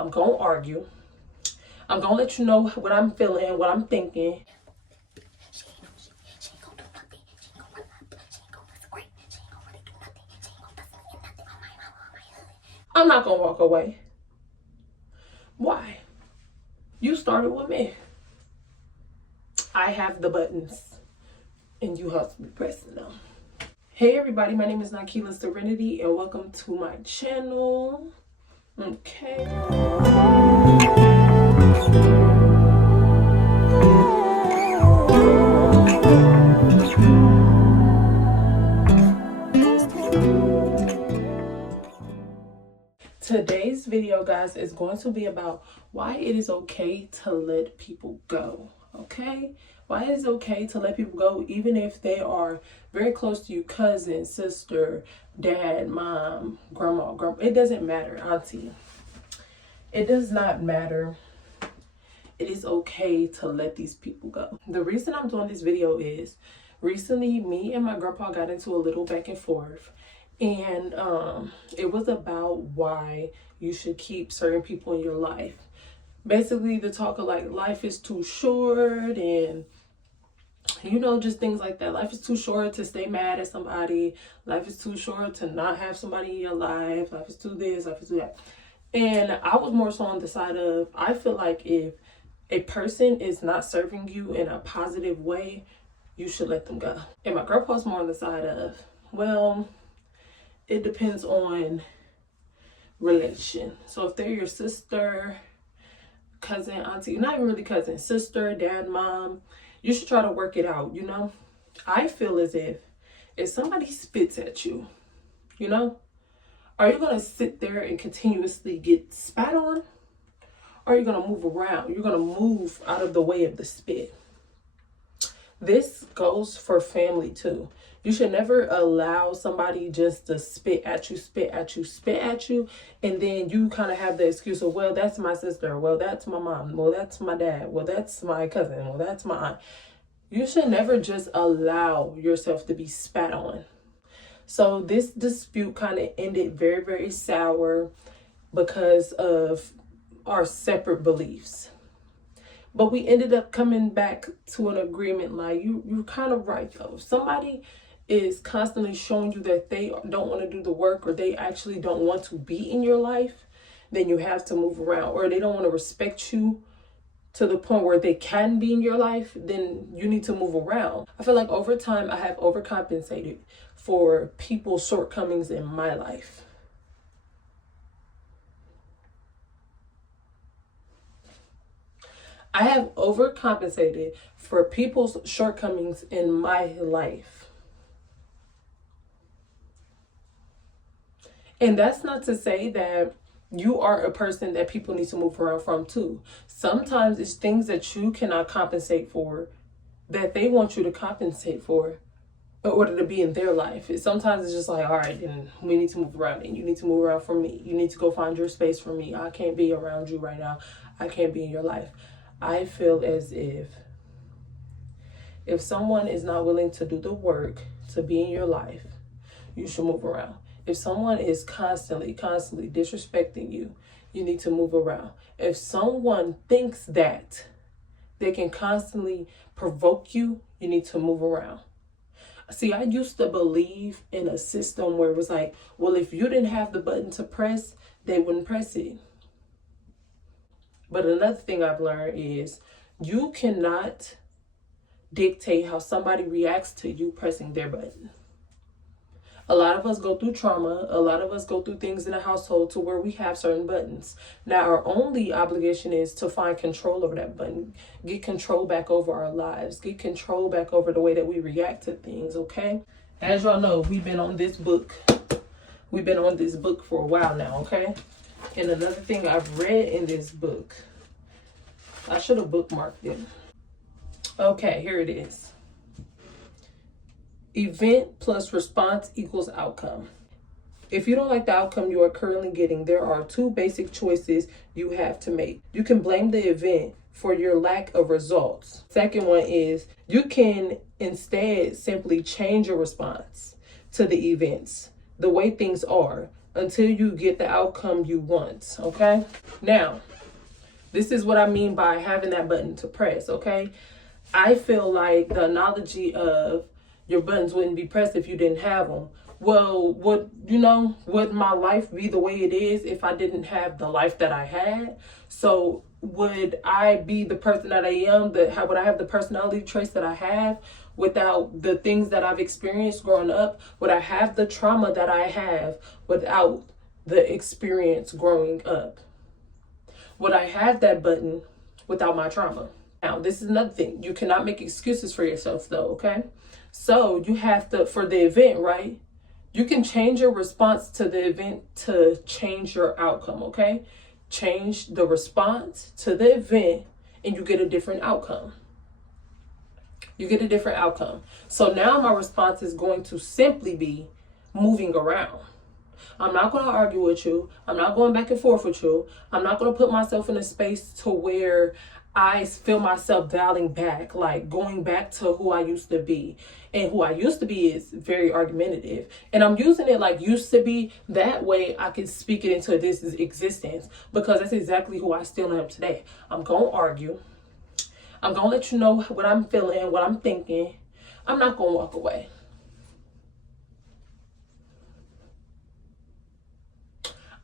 I'm gonna argue. I'm gonna let you know what I'm feeling, what I'm thinking. I'm not gonna walk away. Why? You started with me. I have the buttons, and you have to be pressing them. Hey everybody, my name is Nakila Serenity, and welcome to my channel. Okay. Today's video, guys, is going to be about why it is okay to let people go. Okay? Why it is okay to let people go even if they are very close to you, cousin, sister, dad, mom, grandma. It doesn't matter, auntie. It does not matter. It is okay to let these people go. The reason I'm doing this video is recently me and my grandpa got into a little back and forth. And it was about why you should keep certain people in your life. Basically, the talk of like life is too short and, you know, just things like that. Life is too short to stay mad at somebody. Life is too short to not have somebody in your life. Life is too this, life is too that. And I was more so on the side of, I feel like if a person is not serving you in a positive way, you should let them go. And my grandpa's more on the side of, well, it depends on relation. So if they're your sister, cousin, auntie, not even really cousin, sister, dad, mom, you should try to work it out, you know? I feel as if somebody spits at you, you know, are you going to sit there and continuously get spat on? Or are you going to move around? You're going to move out of the way of the spit. This goes for family too. You should never allow somebody just to spit at you, spit at you, spit at you. And then you kind of have the excuse of, well, that's my sister. Well, that's my mom. Well, that's my dad. Well, that's my cousin. Well, that's my aunt. You should never just allow yourself to be spat on. So this dispute kind of ended very, very sour because of our separate beliefs. But we ended up coming back to an agreement. Like, you're kind of right though. If somebody is constantly showing you that they don't want to do the work, or they actually don't want to be in your life, then you have to move around. Or they don't want to respect you to the point where they can be in your life, then you need to move around. I feel like over time I have overcompensated for people's shortcomings in my life. I have overcompensated for people's shortcomings in my life. And that's not to say that you are a person that people need to move around from too. Sometimes it's things that you cannot compensate for that they want you to compensate for in order to be in their life. Sometimes it's just like, all right, then we need to move around, and you need to move around from me. You need to go find your space from me. I can't be around you right now. I can't be in your life. I feel as if someone is not willing to do the work to be in your life, you should move around. If someone is constantly disrespecting you, you need to move around. If someone thinks that they can constantly provoke you, you need to move around. See, I used to believe in a system where it was like, well, if you didn't have the button to press, they wouldn't press it. But another thing I've learned is you cannot dictate how somebody reacts to you pressing their button. A lot of us go through trauma. A lot of us go through things in the household to where we have certain buttons. Now, our only obligation is to find control over that button. Get control back over our lives. Get control back over the way that we react to things, okay? As y'all know, we've been on this book. We've been on this book for a while now, okay? And another thing I've read in this book, I should have bookmarked it. Okay, here it is. Event plus response equals outcome. If you don't like the outcome you are currently getting, there are two basic choices you have to make. You can blame the event for your lack of results. Second one is you can instead simply change your response to the events, the way things are, until you get the outcome you want, okay? Now, this is what I mean by having that button to press, okay? I feel like the analogy of your buttons wouldn't be pressed if you didn't have them. Well, would my life be the way it is if I didn't have the life that I had? So would I be the person that I am? Would I have the personality traits that I have without the things that I've experienced growing up? Would I have the trauma that I have without the experience growing up? Would I have that button without my trauma? Now, this is another thing. You cannot make excuses for yourself, though, okay? So you have to, for the event, right? You can change your response to the event to change your outcome, okay? Change the response to the event and you get a different outcome. You get a different outcome. So now my response is going to simply be moving around. I'm not going to argue with you. I'm not going back and forth with you. I'm not going to put myself in a space to where I feel myself dialing back, like going back to who I used to be. And who I used to be is very argumentative. And I'm using it like used to be. That way I can speak it into this existence, because that's exactly who I still am today. I'm going to argue. I'm going to let you know what I'm feeling, what I'm thinking. I'm not going to walk away.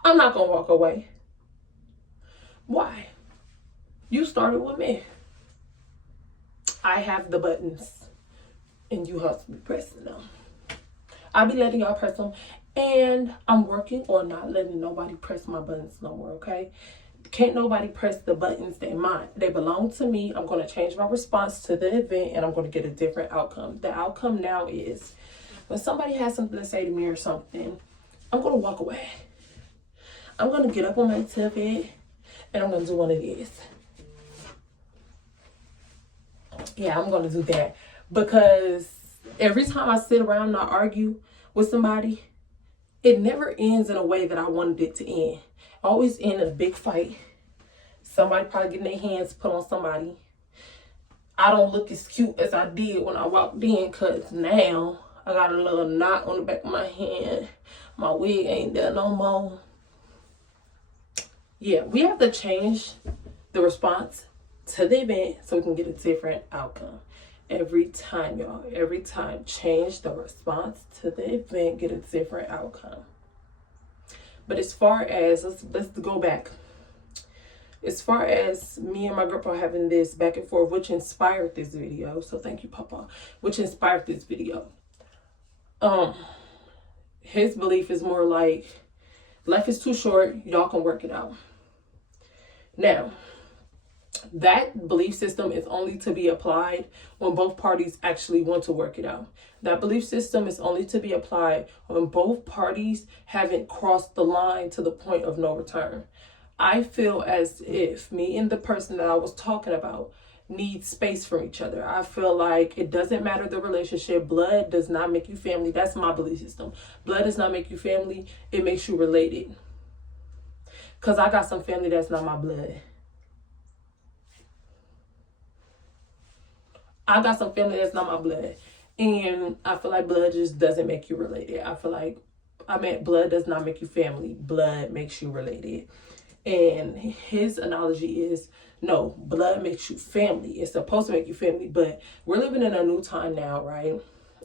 I'm not going to walk away. Why? You started with me. I have the buttons and you have to be pressing them. I'll be letting y'all press them, and I'm working on not letting nobody press my buttons no more, okay? Can't nobody press the buttons. They're mine. They belong to me. I'm going to change my response to the event and I'm going to get a different outcome. The outcome now is when somebody has something to say to me or something, I'm going to walk away. I'm going to get up on my pivot and I'm going to do one of these. Yeah, I'm going to do that, because every time I sit around and I argue with somebody, it never ends in a way that I wanted it to end. I always end in a big fight. Somebody probably getting their hands put on somebody. I don't look as cute as I did when I walked in, because now I got a little knot on the back of my hand. My wig ain't there no more. Yeah, we have to change the response to the event so we can get a different outcome. Every time, y'all. Every time. Change the response to the event, get a different outcome. But as far as, let's go back. As far as me and my girlfriend having this back and forth, which inspired this video. So thank you, Papa. Which inspired this video. His belief is more like, life is too short. Y'all can work it out. Now, that belief system is only to be applied when both parties actually want to work it out. That belief system is only to be applied when both parties haven't crossed the line to the point of no return. I feel as if me and the person that I was talking about need space from each other. I feel like it doesn't matter the relationship. Blood does not make you family. That's my belief system. Blood does not make you family. It makes you related. Because I got some family that's not my blood. I got some family that's not my blood. And I feel like blood just doesn't make you related. Blood does not make you family. Blood makes you related. And his analogy is, no, blood makes you family. It's supposed to make you family. But we're living in a new time now, right?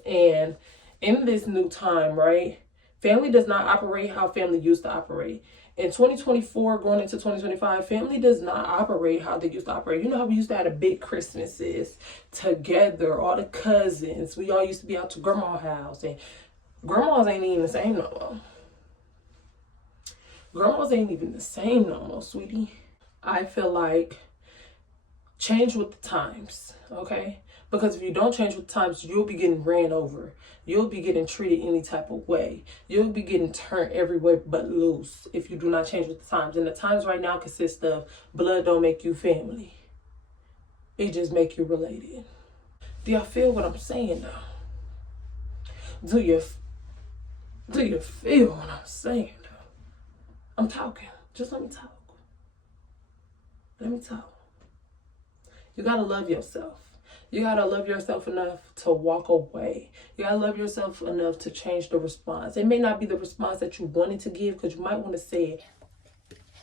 And in this new time, right, family does not operate how family used to operate. In 2024, going into 2025, family does not operate how they used to operate. You know how we used to have a big Christmases together, all the cousins. We all used to be out to grandma's house, and grandmas ain't even the same no more. Grandmas ain't even the same no more, sweetie. I feel like change with the times, okay? Because if you don't change with the times, you'll be getting ran over. You'll be getting treated any type of way. You'll be getting turned every way but loose if you do not change with the times. And the times right now consist of blood don't make you family. It just make you related. Do y'all feel what I'm saying though? Do you feel what I'm saying though? I'm talking. Just let me talk. Let me talk. You gotta love yourself. You gotta love yourself enough to walk away. You gotta love yourself enough to change the response. It may not be the response that you wanted to give, because you might want to say,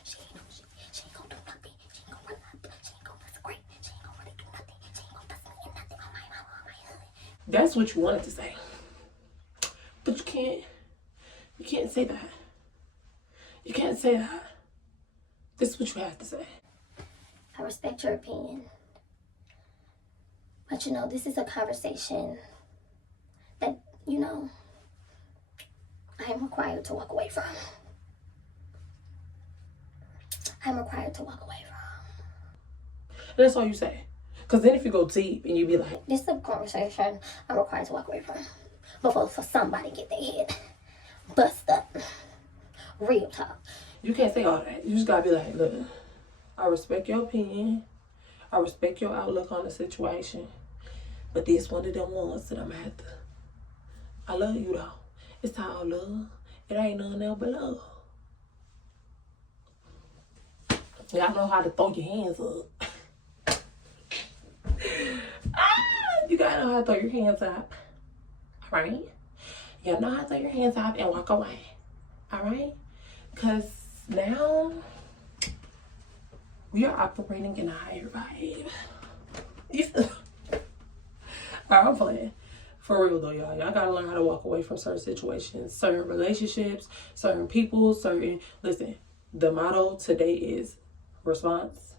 she ain't gonna do nothing. She ain't gonna run up. She ain't gonna bust a grape. She ain't gonna really do nothing. She ain't gonna bust me in nothing on my hood. That's what you wanted to say. But you can't say that. You can't say that. This is what you have to say. I respect your opinion. But you know, this is a conversation that, you know, I am required to walk away from. I'm required to walk away from. And that's all you say. Because then if you go deep and you be like, this is a conversation I'm required to walk away from before for somebody get their head bust up. Real talk. You can't say all that. You just gotta be like, look, I respect your opinion. I respect your outlook on the situation. But this one of them ones that I'm gonna have to. I love you though. It's all love. It ain't nothing else but love. Y'all know how to throw your hands up. You gotta know how to throw your hands up. Alright? You gotta know how to throw your hands up and walk away. Alright? Because now we are operating in a higher vibe. I'm playing. For real though, y'all. Y'all gotta learn how to walk away from certain situations, certain relationships, certain people, listen, the motto today is response,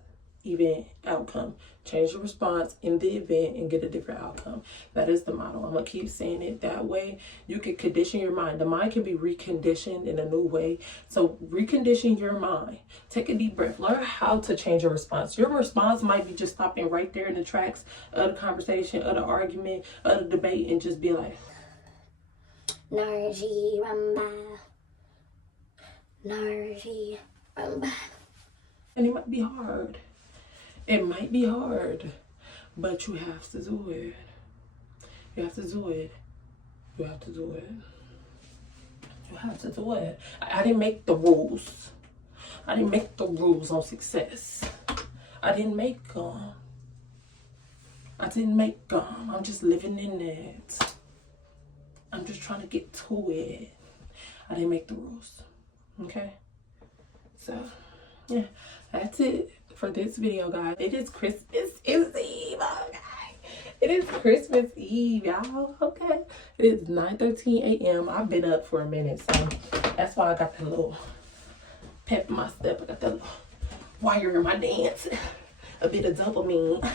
event, outcome. Change your response in the event and get a different outcome. That is the motto. I'm gonna keep saying it that way. You can condition your mind. The mind can be reconditioned in a new way. So recondition your mind. Take a deep breath. Learn how to change your response. Your response might be just stopping right there in the tracks of the conversation, of the argument, of the debate, and just be like, Narji Ramba. Narji Ramba. And it might be hard. It might be hard, but you have to do it. You have to do it. You have to do it. You have to do it. I didn't make the rules. I didn't make the rules on success. I didn't make them. I'm just living in it. I'm just trying to get to it. I didn't make the rules. Okay? So, yeah, that's it for this video, guys. It is Christmas Eve, okay? It is Christmas Eve, y'all, okay? It is 9:13 a.m. I've been up for a minute, so that's why I got that little pep in my step. I got that little wire in my dance. A bit of dopamine.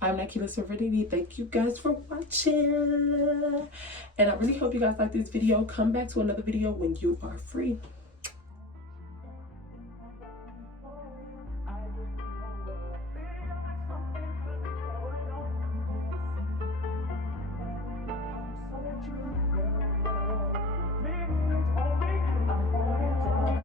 I'm Nakila Serenity. Thank you guys for watching. And I really hope you guys like this video. Come back to another video when you are free.